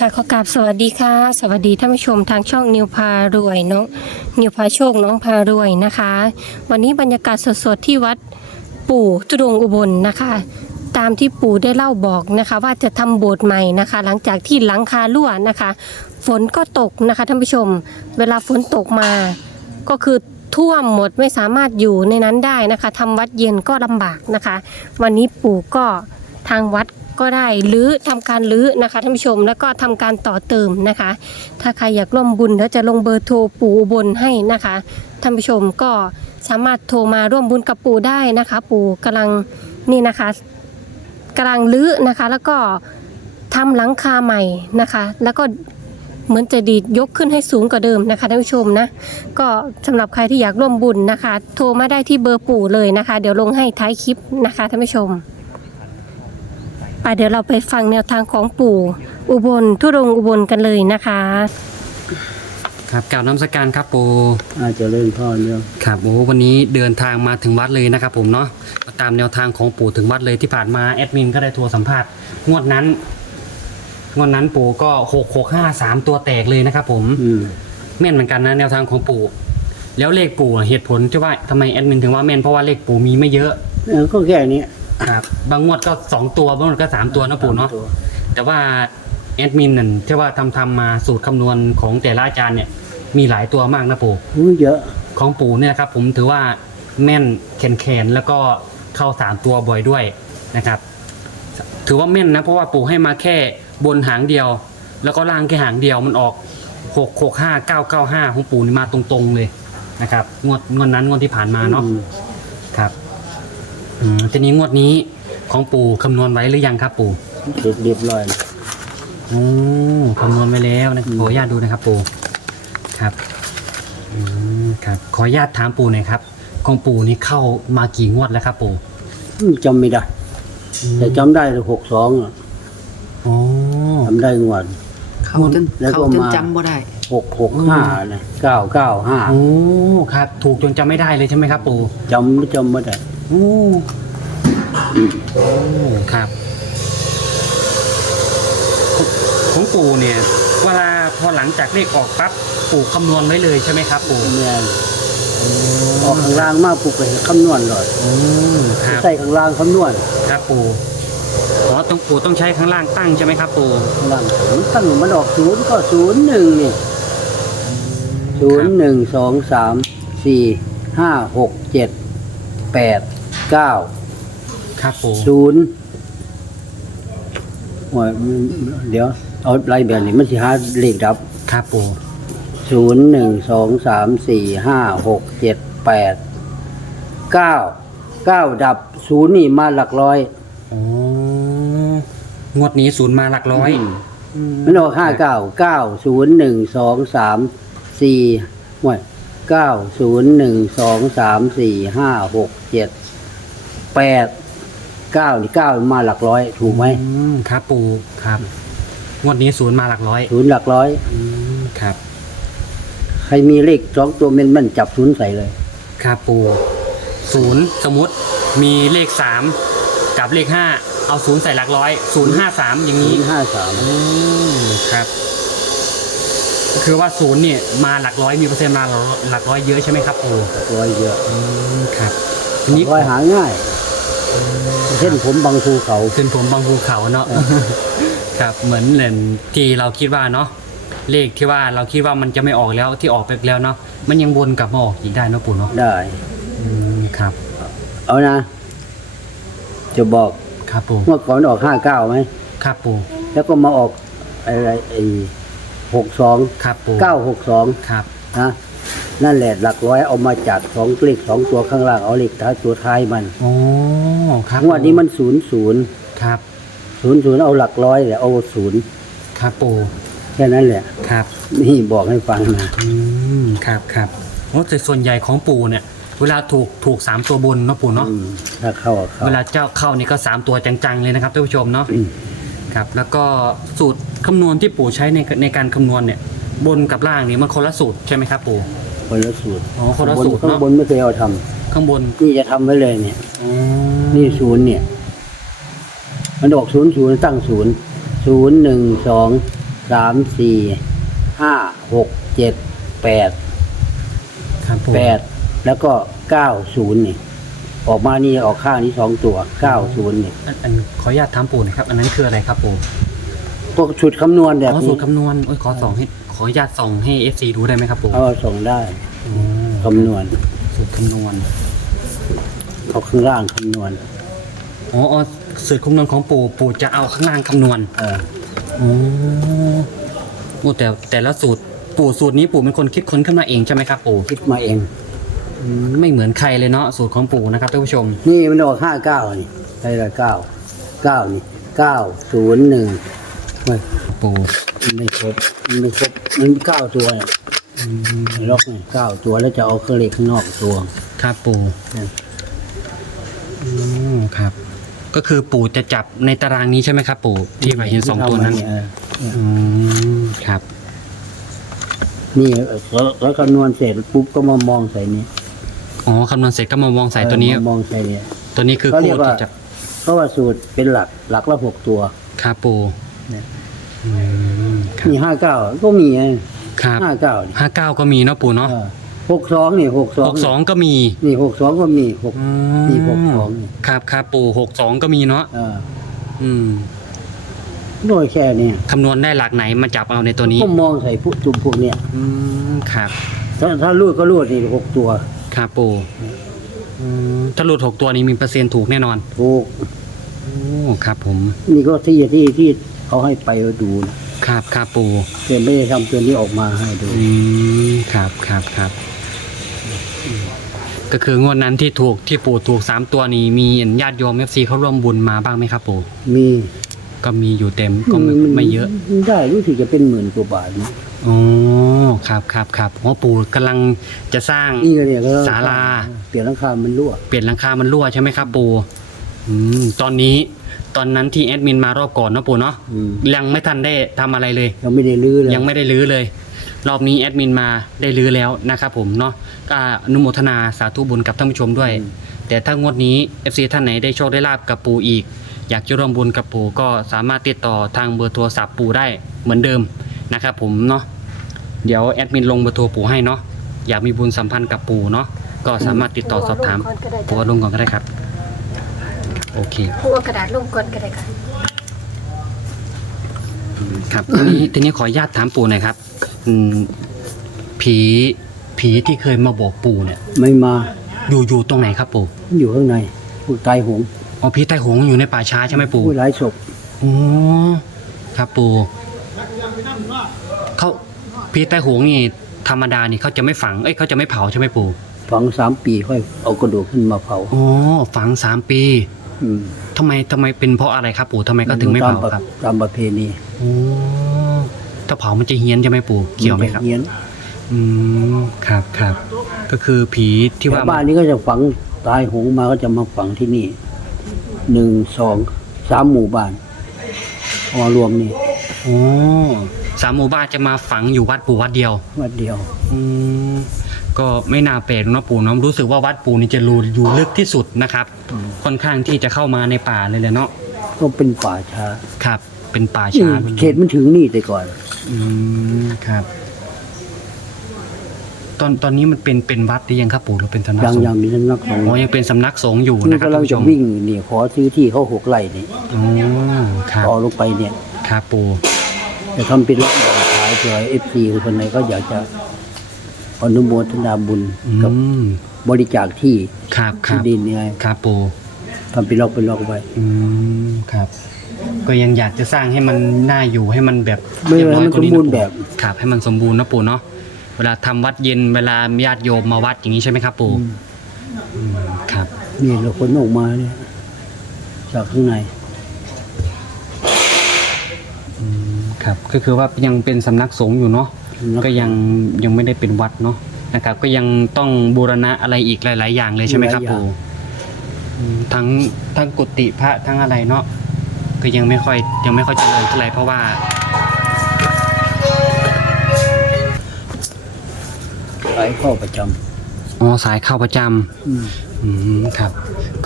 ค่ะขอกราบสวัสดีค่ะ สวัสดีท่านผู้ชมทางช่องนิวพารวยน้องนิวพาโชคน้องพารวยนะคะ วันนี้บรรยากาศสดๆที่วัดปู่ตุดงอุบลนะคะ ตามที่ปู่ได้เล่าบอกนะคะ ว่าจะทำโบสถ์ใหม่นะคะ หลังจากที่หลังคารั่วนะคะ ฝนก็ตกนะคะท่านผู้ชม เวลาฝนตกมาก็คือท่วมหมดไม่สามารถอยู่ในนั้นได้นะคะทำวัดเย็นก็ลำบากนะคะ วันนี้ปู่ก็ทางวัด ก็ได้หรือทำการรื้อนะคะท่านผู้ชมแล้วก็ทำการต่อเติมนะคะ ถ้าใครอยากร่วมบุญเดี๋ยวจะลงเบอร์โทรปู่อุบลให้นะคะท่านผู้ชมก็สามารถโทรมาร่วมบุญกับปู่ได้นะคะ ปู่กำลังนี่นะคะกำลังรื้อนะคะ แล้วก็ทำหลังคาใหม่นะคะ แล้วก็เหมือนจะดีดยกขึ้นให้สูงกว่าเดิมนะคะท่านผู้ชมนะ ก็สำหรับใครที่อยากร่วมบุญนะคะ โทรมาได้ที่เบอร์ปู่เลยนะคะ เดี๋ยวลงให้ท้ายคลิปนะคะท่านผู้ชม ไปเดี๋ยวเราไปฟังแนวทางของปู่อุบลทุรงค์อุบลกันเลยนะคะ ครับกล่าวน้ำสการครับปูอาจจะเล่นพ่อเนี่ยครับโอ้วันนี้เดินทางมาถึงวัดเลยนะครับผมเนาะตามแนวทางของปู่ถึงวัดเลยที่ผ่านมาแอดมินก็ได้โทรสัมภาษณ์งวดนั้นงวดนั้นปู่ก็หกหกห้าสามตัวแตกเลยนะครับผมอืมแม่นเหมือนกันนะแนวทางของปู่ แล้วเลขปู่อะเหตุผลที่ว่าทำไมแอดมินถึงว่าแม่นเพราะว่าเลขปู่มีไม่เยอะ เออก็แค่นี้ ครับ บางงวดก็สองตัวบางงวดก็สามตัวนะปู่เนาะแต่ว่าแอดมินนั่นที่ว่าทำทำมาสูตรคำนวณของแต่ละอาจารย์เนี่ยมีหลายตัวมากนะปู่อู้เยอะของปู่เนี่ยครับผมถือว่าแม่นแข็งแขนแล้วก็เข้าสามตัวบ่อยด้วยนะครับ ถือว่าแม่นนะเพราะว่าปู่ให้มาแค่บนหางเดียว แล้วก็ล่างแค่หางเดียวมันออกหกหกห้าเก้าเก้าห้าของปู่นี่มาตรงๆเลยนะครับงวดงวดนั้นงวดที่ผ่านมาเนาะอืมครับ อืมทีนี้งวดนี้ของปู่คำนวณไว้หรือยังครับปู่เสร็จเรียบร้อยโอ้คำนวณไว้แล้วนะอืมขออนุญาตดูนะครับปู่ครับอืมครับ ขออนุญาตถามปู่หน่อยครับ ของปู่นี่เข้ามากี่งวดแล้วครับปู่อืมจำไม่ได้แต่จำได้หกสองอ๋อ จำได้งวด เขาจนแล้วก็เขาจนมา จำบ่ได้ หกหกห้านะเก้าเก้าห้าโอ้ครับ ถูกจนจำไม่ได้เลยใช่ไหมครับปู่จำจำไม่ได้โอ้โอ้ครับของปู่เนี่ยเวลาพอหลังจากเลขออกปั๊บปู่คำนวณไว้เลยใช่ไหมครับ ปู่แม่นออกข้างล่างมากปุ๊บก็เห็นคำนวณเลยอืมครับใส่ข้างล่างคำนวณครับปู่อ๋อต้องปู่ต้องใช้ข้างล่างตั้งใช่ไหมครับ ปู่ข้างล่างมันตั้งมันออกศูนย์ก็ศูนย์หนึ่งนี่ศูนย์หนึ่งสองสามสี่ห้าหกเจ็ดแปด เก้าครับปู่ศูนย์โอ้ยมันเดี๋ยว เอาไรแบบนี้มันสิหาเลขดับครับปู่ศูนย์หนึ่งสองสามสี่ห้าหกเจ็ดแปดเก้าเก้าดับศูนย์นี่มาหลักร้อยอ๋องวดนี้ศูนย์มาหลักร้อยมันออกห้าเก้าเก้าศูนย์หนึ่งสองสามสี่ห่วยเก้าศูนย์หนึ่งสองสามสี่ห้าหกเจ็ด แปดเก้านี่เก้ามาหลักร้อย ถูกไหมอืมครับปู่ครับงวดนี้ศูนย์มาหลักร้อยศูนย์หลักร้อย อืมครับ ใครมีเลขสองตัวมันมันจับศูนย์ใส่เลย ครับปู่ศูนย์สมมติมีเลขสามกับเลขห้าเอาศูนย์ใส่หลักร้อยศูนย์ห้าสามอย่างศูนี้นย์ห้าสามอืมครับ ก็คือว่าศูนย์เนี่ยมาหลักร้อยมีเปอร์เซ็นต์มาหลักร้อยเยอะใช่ไหมครับปู่ร้อยเยอะอืมครับทีนี้ร้อยหาง่าย เส้นผมบางภูเขา ขึ้นผมบางภูเขาเนาะ ครับเหมือนเหมือนที่เราคิดว่าเนาะเลขที่ว่าเราคิดว่ามันจะไม่ออกแล้วที่ออกไปแล้วเนาะมันยังวนกลับมาออกอีกได้เนาะปู่เนาะได้ อืมครับ เอานะ จะบอกครับปู่เมื่อก่อนออกห้าเก้าไหม ครับปู่แล้วก็มาออกอะไรไอ้หกสองครับปู่เก้าหกสองครับ นะ นั่นแหละหลักร้อยเอามาจากสองเลขสองตัวข้างล่างเอาเลขท้ายตัวท้ายมันโอ้ครับงวดนี้มันศูนย์ศูนย์ครับศูนย์ศูนย์เอาหลักร้อยแหละเอาศูนย์ครับปู่แค่นั้นแหละครับ นี่บอกให้ฟังนะอืมครับครับโอ้แต่ส่วนใหญ่ของปู่เนี่ย เวลาถูกถูกสามตัวบนเนาะปู่เนาะอืมถ้าเข้าอะเข้า เวลาเจ้าเข้านี่ก็สามตัวจังๆเลยนะครับท่านผู้ชมเนาะอืม ครับแล้วก็สูตรคำนวณที่ปู่ใช้ในในการคำนวณเนี่ย บนกับล่างนี่มันคนละสูตรใช่ไหมครับปู่ คนละสูตรอ๋อคนละบนสูตรข้างเนาะบนไม่เคยเอาทำข้างบนนี่จะทำไว้เลยเนี่ย อ๋อนี่ศูนย์เนี่ย มันออกศูนย์ศูนย์ตั้งศูนย์ศูนย์หนึ่งสองสามสี่ห้าหกเจ็ดแปดครับปู่แปดแล้วก็เก้าศูนย์นี่ออกมานี่ออกข้างนี้สองตัวเก้าศูนย์นี่อันอันขออนุญาตถามปู่หนะครับ อันนั้นคืออะไรครับปู่พวกชุดคำนวณแบบอ๋อนี้สูตรคำนวณโอ้ยขอส่องให้ ขออนุญาตส่องให้ FC ดูได้ไหมครับปู่เอาส่งได้อ๋อคำนวณสูตรคำนวณเขาข้างล่างคำนวณอ๋ออ๋อสูตรคำนวณของปู่ปู่จะเอาข้างล่างคำนวณเอออ๋อโอ้แต่แต่ละสูตรปู่สูตรนี้ปู่เป็นคนคิดค้นขึ้นมาเองใช่ไหมครับปู่คิดมาเอง อืมไม่เหมือนใครเลยเนาะสูตรของปู่นะครับท่านผู้ชม นี่มันออกห้าเก้านี่ใช่ละเก้าเก้านี่เก้าศูนย์หนึ่งไม่ ปู่มันไม่ครบมันไม่ครบมันเก้าตัวเนี่ยอืมล็อกเนี่ยเก้าตัวแล้วจะเอาเครื่องเหล็กข้างนอกตัวครับปู่เนี่ยอืมครับ ก็คือปู่จะจับในตารางนี้ใช่ไหมครับปู่ที่มาเห็นสองตัวนั้นเอออืมครับ นี่แล้วแล้วคำนวณเสร็จปุ๊บก็มามองใส่นี้อ๋อคำนวณเสร็จก็มามองใส่ตัวนี้เออมามองใส่เนี่ยตัวนี้คือเขาเรีคู่ยกว่าที่จะเพราะว่าสูตรเป็นหลักหลักละหกตัว ครับปู่เนี่ย อืมครับมีห้าเก้าก็มีไงครับห้าเก้าห้าเก้าก็มีเนาะปู่เนาะหกสองนี่หกสอหงกสองก็มีนี่หกสองก็มีหกอืนี่หกสองนี่ครับครับปู่หกสองก็มีเนาะเอออืมโดยแค่เนี้คำนวณได้หลักไหนมาจับเอาในตัวนี้ก็มองใส่พวกจุ่มพวกเนี้ยอืมครับ ถ้าถ้ารูดก็รูดนี่หกตัวครับปู่อืมถ้าหลุดหกตัวนี้มีเปอร์เซ็นต์ถูกแน่นอนถูกโอ้ครับผมนี่ก็ที่ที่ที่ เขาให้ไปดูนะครับครับปู่แต่ไม่ได้ทำตัวนี้ออกมาให้ดูอืมครับครับครับอืมก็คืองวดนั้นที่ถูกที่ปู่ถูกสามตัวนี้มีญาติโยมเอฟซีเขาร่วมบุญมาบ้างไหมครับปู่มีก็มีอยู่เต็มก็ไม่ไม่เยอะได้รู้สึกจะเป็นหมื่นกว่าบาทนะอ๋อครับครับครับเพราะปู่กำลังจะสร้างนี่ก็เนี่ยก็ศาลาเปลี่ยนหลังคามันรั่วเปลี่ยนหลังคามันรั่วใช่ไหมครับ ปู่อืมตอนนี้ ตอนนั้นที่แอดมินมารอบก่อนเนาะปู่เนาะอืมยังไม่ทันได้ทำอะไรเลย ยังไม่ได้รื้อเลยยังไม่ได้รื้อเลย รอบนี้แอดมินมาได้รื้อแล้วนะครับผมเนาะก็อนุโมทนาสาธุบุญกับท่านผู้ชมด้วย แต่ถ้างวดนี้ FC ท่านไหนได้โชคได้ลาบกับปู่อีก อยากจะร่วมบุญกับปู่ก็สามารถติดต่อทางเบอร์โทรศัพท์ปู่ได้เหมือนเดิมนะครับผมเนาะเดี๋ยวแอดมินลงเบอร์โทรปู่ให้เนาะอยากมีบุญสัมพันธ์กับปู่เนาะก็สามารถติดต่อสอบถามปู่เอาลงก่อนก็ได้ครับ โอเคผู้เอากระดาษลงก่อนก็ได้ค่ะครับทีนี้ทีนี้ขออนุญาตถามปู่หน่อยครับอืมผีผีที่เคยมาบอกปู่เนี่ย ไม่มาอยู่อยู่ตรงไหนครับปู่อยู่ข้างในผู้ตายหงอ๋อผีใต้หงส์อยู่ในป่าช้าใช่ไหมปู่ผู้หลายศพอ๋อครับปู่เขาผีใต้หงส์นี่ ธรรมดานี่เขาจะไม่ฝังเอ้ยเขาจะไม่เผาใช่ไหมปู่ฝังสามปีค่อยเอากระดูกขึ้นมาเผาอ๋อฝังสามปี อืมทำไมทำไมเป็นเพราะอะไรครับปู่ทำไมก็ถึงไม่เผาตประครับตามประเพณีอ๋อถ้าเผามันจะเฮี้ยนใช่ไหมปู่เกี่ยวไหมครับ เฮียนอืมครับครับ ก็คือผีที่ว่าแถวบ้านนี้ก็จะฝังตายหงมาก็จะมาฝังที่นี่หนึ่งสองสามหมู่บ้านเอามารวมนี่โอ้สามหมู่บ้านจะมาฝังอยู่วัดปู่วัดเดียว วัดเดียว อืม ก็ไม่น่าแปลกเนาะปู่เนาะรู้สึกว่าวัดปู่นี่จะรูอยู่ลึกที่สุดนะครับ ค่อนข้างที่จะเข้ามาในป่าเลยแหละเนาะก็เป็นป่าช้าครับ เป็นป่านี่ช้าเขตมันถึงนี่แต่ก่อน อืมครับ ตอนตอนนี้มันเป็นเป็นวัดหรือยังครับปู่หรือเป็นสำนักยังสงยังฆ์มีสำนักสงฆ์อ๋อยังเป็นสำนักสงฆ์อยู่นี่นะครับกำลัท่างนผู้ชจะมวิ่งนี่ขอซื้อที่เขาหกไร่นี่อ๋อครับต่อลงไปเนี่ย ครับปู่ จะทำเป็นร้านขายเผื่อเอฟซีคนไหนก็อยากจะ อนุโมทนาบุญอืกับมบริจาคที่ครับคที่รับดินเนี่ยครับปู่ทำเป็นล็อกเป็นล็อกไว้ อืมครับ ก็ยังอยากจะสร้างให้มันน่าอยู่ให้มันแบบไม่เรียบร้อยให้มันกว่านี้สมบูรณ์นะแบบ ปู่ครับ ให้มันสมบูรณ์นะปู่เนาะเวลาทำวัดเย็นเวลาญาติโยมมาวัดอย่างนี้ใช่ไหมครับปู่อืมครับ นี่เราคนออกมาเนี่ยจากข้างในอืมครับก็คือว่ายังเป็นสำนักสงฆ์อยู่เนาะ ก็ยังยังไม่ได้เป็นวัดเนาะนะครับ ก็ยังต้องบูรณะอะไรอีกหลาย ๆ อย่างเลยใช่ไหมครับหลายอย่าง ปู่อืมทั้งทั้งกุฏิพระทั้งอะไรเนาะก็ยังไม่ค่อยยังไม่ค่อยเจริญเท่าไหร่เพราะว่าขายข้อประจำอ๋อสายเข้าประจำอืมอืมครับ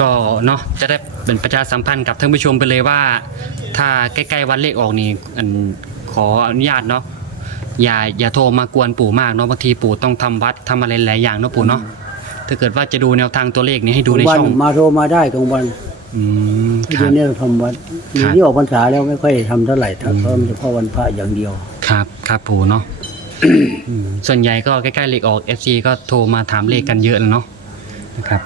ก็เนาะจะได้เป็นประชาสัมพันธ์กับท่านผู้ชมไปเลยว่า ถ้าใกล้ ๆ วันเลขออกนี่อันขออนุญาตเนาะ อย่าอย่าโทรมากวนปู่มากเนาะบางทีปู่ต้องทำวัดทำอะไรหลายอย่างเนาะปู่เนาะถ้าเกิดว่าจะดูแนวทางตัวเลขนี้ให้ดูในวันช่องมาโทรมาได้กลางวันอืมคเดี๋รัยบ วนี้เราทำวัดครับ ที่ออกพรรษาแล้วไม่ค่อยทำเท่าไหร่ทำเพราะมันเฉพาะวันพระอย่างเดียว ครับครับปู่เนาะอืมส่วนใหญ่ก็ใกล้ๆเลขออก FC ก็โทรมาถามเลขกันเยอะแล้วเนาะนะครับ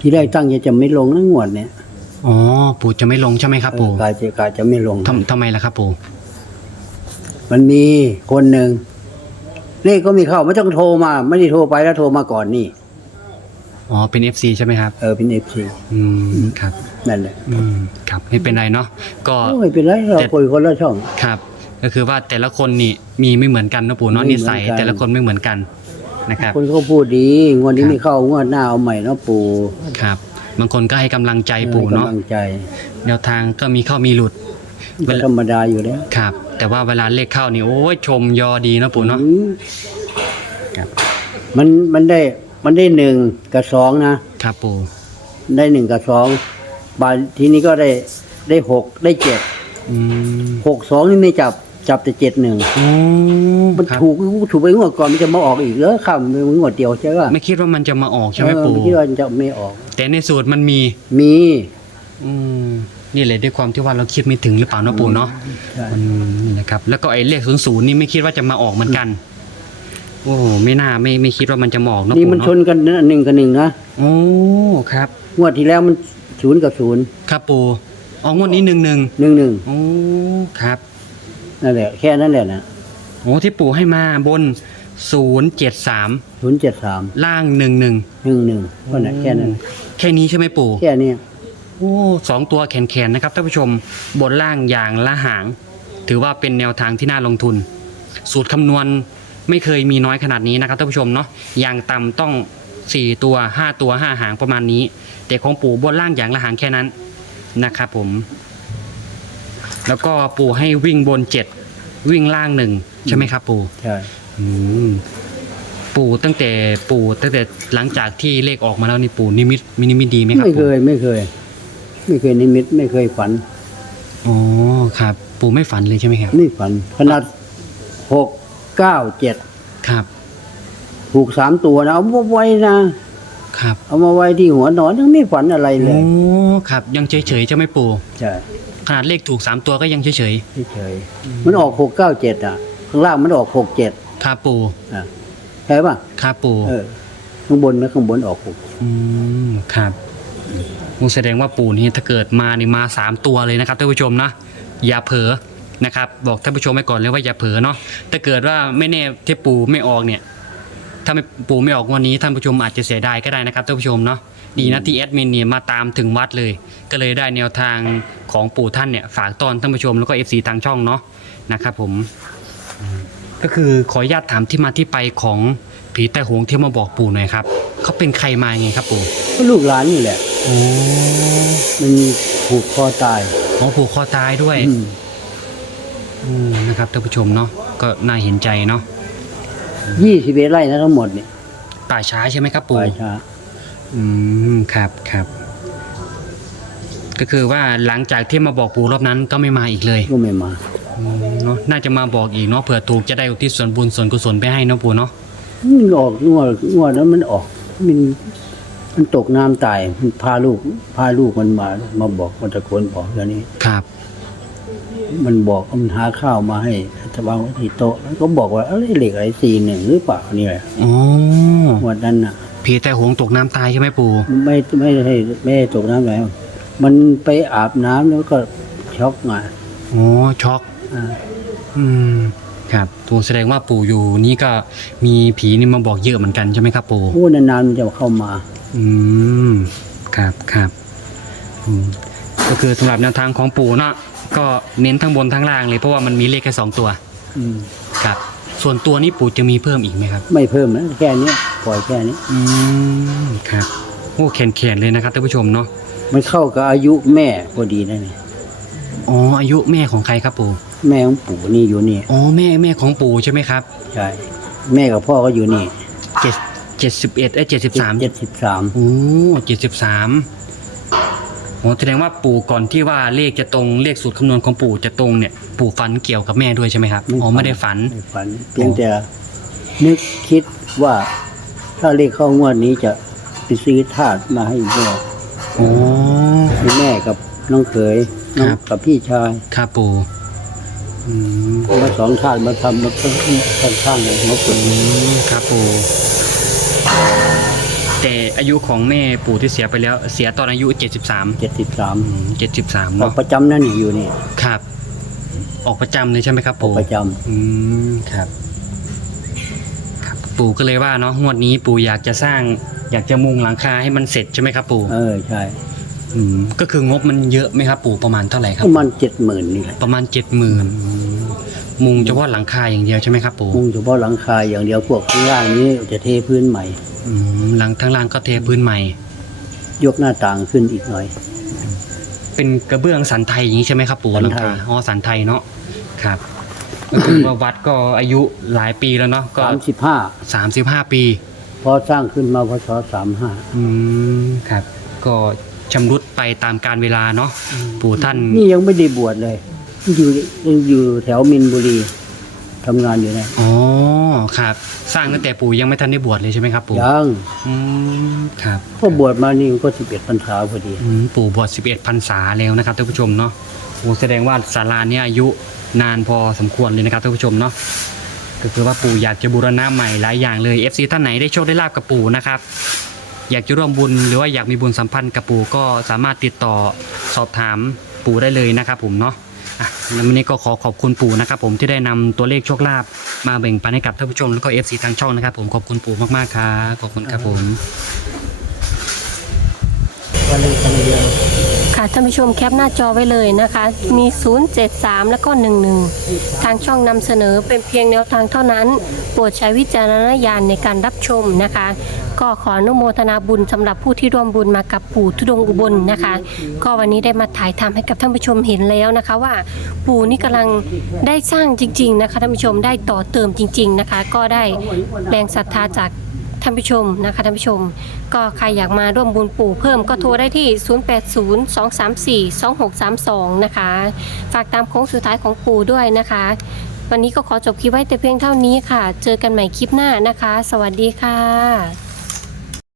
ที่ได้ตั้งใจจะไม่ลงนะงวดเนี่ยอ๋อปู่จะไม่ลงใช่ไหมครับปู่เออกายจะกายจะไม่ลงทำทำไมล่ะครับปู่ มันมีคนหนึ่งเลขก็มีเข้าไม่ต้องโทรมา ไม่ได้โทรไปแล้วโทรมาก่อนนี่ อ๋อเป็น FC ใช่ไหมครับเออเป็นเอฟซีอืมครับนั่นแหละอืมครับไม่เป็นไรเนาะก็โอ้ยเป็นไรเราแต่คุยคนละช่องครับ ก็คือว่าแต่ละคนนี่มีไม่เหมือนกันนะปู่เนาะไม่นิเหมือนสัยกันแต่ละคนไม่เหมือนกันนะครับคนเขาพูดดีงวดนี้ครับไม่เข้างวดหน้าเอาใหม่เนาะปู่ครับบางคนก็ให้กำลังใจปู่เนาะให้กำลังใจแนวทางก็มีเข้ามีหลุด เวก็ลาธรรมดาอยู่แล้วครับ แต่ว่าเวลาเลขเข้านี่โอ้ยชมยอดีนะปู่เนาะอืมครับมันมันได้มันได้หนึ่งกับสองนะครับปู่ได้หนึ่งกับสองบาททีนี้ก็ได้ได้หกได้เจ็ดอืมหกสองนี่ไม่จับจับแต่เจ็ดหนึ่งโอ้มันครับถูกถูกไปงวดก่อนมันจะมาออกอีกเหรอข้ามไปงวดเดียวใช่ป่ะไม่คิดว่ามันจะมาออกใช่ไหมเออปู่ไม่คิดว่ามันจะไม่ออก แต่ในสูตรมันมีมี อืม นี่เลยด้วยความที่ว่าเราคิดไม่ถึงหรือเปล่าเนาะปู่เนาะใช่อืมนี่นะครับแล้วก็ไอ้เลขศูนย์ศูนย์นี่ไม่คิดว่าจะมาออกเหมือนกัน โอ้ไม่น่าไม่ไม่คิดว่ามันจะมาออกเนาะนี่ปู่มันชเนาะนกันนะหนึ่งกับหนึ่งนะโอ้ครับ งวดที่แล้วมันศูนย์กับศูนย์ครับปู่อ๋องวดนี้หนึ่งหนึ่งหนึ่งหนึ่งโอ้ครับนั่นแหละแค่นั้นแหละนะโอ้ที่ปู่ให้มาบนศูนย์เจ็ดสามศูนย์เจ็ดสามล่างหนึ่งหนึ่งหนึ่งหนึ่งก็น่ะแค่นั้น แค่นี้ใช่ไหมปู่ แค่เนี้ย โอ้สองตัวแขนๆนะครับท่านผู้ชมบนล่างอย่างละหาง ถือว่าเป็นแนวทางที่น่าลงทุน สูตรคำนวณไม่เคยมีน้อยขนาดนี้นะครับท่านผู้ชมเนาะอย่างต่ำต้อง 4 ตัว 5 ตัว 5 หางประมาณนี้ แต่ของปู่บนล่างอย่างละหางแค่นั้นนะครับผม แล้วก็ปู่ให้วิ่งบน 7 วิ่งล่างหนึ่งใช่ไหมครับปู่ใช่อืมปู่ตั้งแต่ปู่ตั้งแต่หลังจากที่เลขออกมาแล้วนี่ปู่นิมิตมินิมิตดีไหมครับไม่เคปู่ยไม่เคย ไม่เคยนิมิตไม่เคยฝัน อ๋อครับ ปู่ไม่ฝันเลยใช่ไหมครับ ไม่ฝัน ขนาดหกเก้าเจ็ดครับ ถูกสามตัวนะเอามาไว้นะครับ เอามาไว้ที่หัวนอนยังไม่ฝันอะไรเลโอ้ยครับ ยังเฉยๆใช่ไหมปู่ใช่ขนาดเลขถูกสามตัวก็ยังเฉยเฉยๆมันออกหกเก้าเจ็ดอะ ข้างล่างมันออกหกเจ็ดๆครับปู่อะใช่ป่ะครับปู่เออข้างบนนะข้างบนออกหก อืมครับ โอ้แสดงว่าปู่นี่ถ้าเกิดมานี่มาสามตัวเลยนะครับท่านผู้ชมนะอย่าเผลอนะครับ บอกท่านผู้ชมไว้ก่อนเลยว่าอย่าเผลอเนาะถ้าเกิดว่าไม่แน่ที่ปู่ไม่ออกเนี่ย ถ้าไม่ปู่ไม่ออกวันนี้ท่านผู้ชมอาจจะเสียดายก็ได้นะครับท่านผู้ชมเนาะดีนะที่แอดมินเนี่ยมาตามถึงวัดเลย ก็เลยได้แนวทางของปู่ท่านเนี่ยฝากตอนท่านผู้ชมแล้วก็เอฟซีทางช่องเนาะนะครับผมอืมก็คือขออนุญาตถามที่มาที่ไปของผีแต่หงที่มาบอกปู่หน่อยครับเขาเป็นใครมาไงครับปู่ก็ลูกหลานนี่แหละ โอ้มันผูกคอตายอ๋อผูกคอตายด้วยอืมอืมนะครับท่านผู้ชมเนาะก็น่าเห็นใจเนาะยี่สิบเอ็ดไร่นะทั้งหมดเนี่ยป่าช้าใช่ไหมครับปู่ป่าช้าอืมครับครับ ก็คือว่าหลังจากที่มาบอกปู่รอบนั้นก็ไม่มาอีกเลยก็ไม่มา อืมเนาะน่าจะมาบอกอีกเนาะเผื่อถูกจะได้อุทิศส่วนบุญส่วนกุศลไปให้เนาะปู่เนาะมันออกงวดงวดนั้นมันออก มัน มันตกน้ำตายมันพาลูก พาลูกมันมา มาบอกมันตะโกนบอกอย่างนี้ ครับ มันบอกว่ามันหาข้าวมาให้ทวางไว้ที่โต๊ะแล้วก็บอกว่าอะไรเหล็กอะไรสี่หนึ่งหรือเปล่านี่แหละอ๋องวดนั้นน่ะ ผีแต่หงตกน้ำตายใช่ไหมปู่ ไม่ไม่ให้ไม่ให้ตกน้ำไหลมันไปอาบน้ำแล้วก็ช็อกมาอ๋อ ช็อก อ่าอืม ครับตัวแสดงว่าปู่อยู่นี่ก็มีผีนี่มาบอกเยอะเหมือนกันใช่ไหมครับปู่ผู้นานๆมันจะเข้ามา อืมครับครับอืมก็คือสำหรับแนวทางของปู่เนาะก็เน้นทั้งบนทั้งล่างเลยเพราะว่ามันมีเลขแค่สองตัวอืมครับ ส่วนตัวนี้ปู่จะมีเพิ่มอีกไหมครับ ไม่เพิ่มนะแค่นี้ปล่อยแค่นี้ อืมครับโอ้แขนแขนๆเลยนะครับท่านผู้ชมเนาะมันเข้ากับอายุแม่พอดีนะเนี่ยอ๋ออายุแม่ของใครครับปู่แม่ของปู่นี่อยู่นี่อ๋อแม่แม่ของปู่ใช่ไหมครับใช่แม่กับพ่อก็อยู่นี่เจ็ด เจ็ดสิบเอ็ดเอ้เจ็ดสิบสามเจ็ดสิบสามโอ้เจ็ดสิบสามโอ้แสดงว่าปู่ก่อนที่ว่าเลขจะตรงเลขสูตรคำนวณของปู่จะตรงเนี่ยปู่ฝันเกี่ยวกับแม่ด้วยใช่ไหมครับอ๋อไม่ได้ฝันไม่ฝันเพียงแต่นึกคิดว่าถ้าเลขเข้างวดนี้จะไปซื้อถาดมาให้แม่โอ้ให้แม่กับน้องเขยน้องครับกับพี่ชายครับปู่อืมมาสองถาดมาทำมาข้างข้างๆกันมาเปิดอืมครับปู่ แต่อายุของแม่ปู่ที่เสียไปแล้วเสียตอนอายุ 73 เจ็ดสิบสามอืม73ออกเนาะประจำนั่นนี่อยู่นี่ครับ ออกประจำเลยใช่ไหมครับออกปู่ประจอืมครับครับ ปู่ก็เลยว่าเนาะงวดนี้ปู่อยากจะสร้าง อยากจะมุงหลังคาให้มันเสร็จใช่ไหมครับปู่ำเออใช่อืมก็คืองบมันเยอะไหมครับ ปู่ประมาณเท่าไหร่คปรับระมาณเจ็ดหมื่นนี่แหละประมาณเจ็ดหมื่น มุงเฉพาะหลังคาอย่างเดียวใช่ไหมครับปู่มุงเฉพาะหลังคาอย่างเดียวพวกข้างล่างนี้จะเทพื้นใหม่อืมหลังทั้งล่างก็เทพื้นใหม่ ยกหน้าต่างขึ้นอีกหน่อย เป็นกระเบื้องสันไทยอย่างนี้ใช่ไหมครับปู่สันหลังไทยคาอ๋อสันไทยเนาะครับก็คือว่าวัดก็อายุหลายปีแล้วเนาะก็สามสิบห้าสามสิบห้าปีพอสร้างขึ้นมาพศสามห้าอืมครับ ก็ชำรุดไปตามการเวลาเนาะปู่ท่าน นี่ยังไม่ได้บวชเลย อยู่ยังอยู่แถวมินบุรีทำงานอยู่นะอ๋อครับ สร้างตั้งแต่ปู่ยังไม่ทันได้บวชเลยใช่ไหมครับปู่ยังอืมครับพอบวชมานี่ก็สิบเอ็ดพรรษาพอดีอืมปู่บวช11พรรษาแล้วนะครับท่านผู้ชมเนาะโอ้แสดงว่าศาลาเนี่ยอายุนานพอสมควรเลยนะครับท่านผู้ชมเนาะก็คือว่าปู่อยากจะบูรณะใหม่หลายอย่างเลย FC ท่านไหนได้โชคได้ลาบกับปู่นะครับ อยากจะร่วมบุญหรือว่าอยากมีบุญสัมพันธ์กับปู่ก็สามารถติดต่อสอบถามปู่ได้เลยนะครับผมเนาะอะ แล้ววันนี้ก็ขอขอบคุณปู่นะครับผมที่ได้นำตัวเลขโชคลาภมาแบ่งปันให้กับท่านผู้ชมแล้วก็เอฟซีทางช่องนะครับผมขอบคุณปู่มากๆครับขอบคุณครับผม ค่ะท่านผู้ชมแคปหน้าจอไว้เลยนะคะ มี 073 แล้วก็ 11 ทางช่องนำเสนอเป็นเพียงแนวทางเท่านั้น โปรดใช้วิจารณญาณในการรับชมนะคะ ก็ขออนุโมทนาบุญสำหรับผู้ที่ร่วมบุญมากับปู่ทุดงอุบลนะคะ ก็วันนี้ได้มาถ่ายทำให้กับท่านผู้ชมเห็นแล้วนะคะว่าปู่นี่กำลังได้สร้างจริง ๆ นะคะท่านผู้ชมได้ต่อเติมจริง ๆนะคะ ก็ได้แรงศรัทธาจาก ท่านผู้ชมนะคะท่านผู้ชม ก็ใครอยากมาร่วมบุญปู่เพิ่มก็โทรได้ที่ 0802342632 นะคะ ฝากตามโค้งสุดท้ายของปู่ด้วยนะคะ วันนี้ก็ขอจบคลิปไว้แต่เพียงเท่านี้ค่ะ เจอกันใหม่คลิปหน้านะคะ สวัสดีค่ะ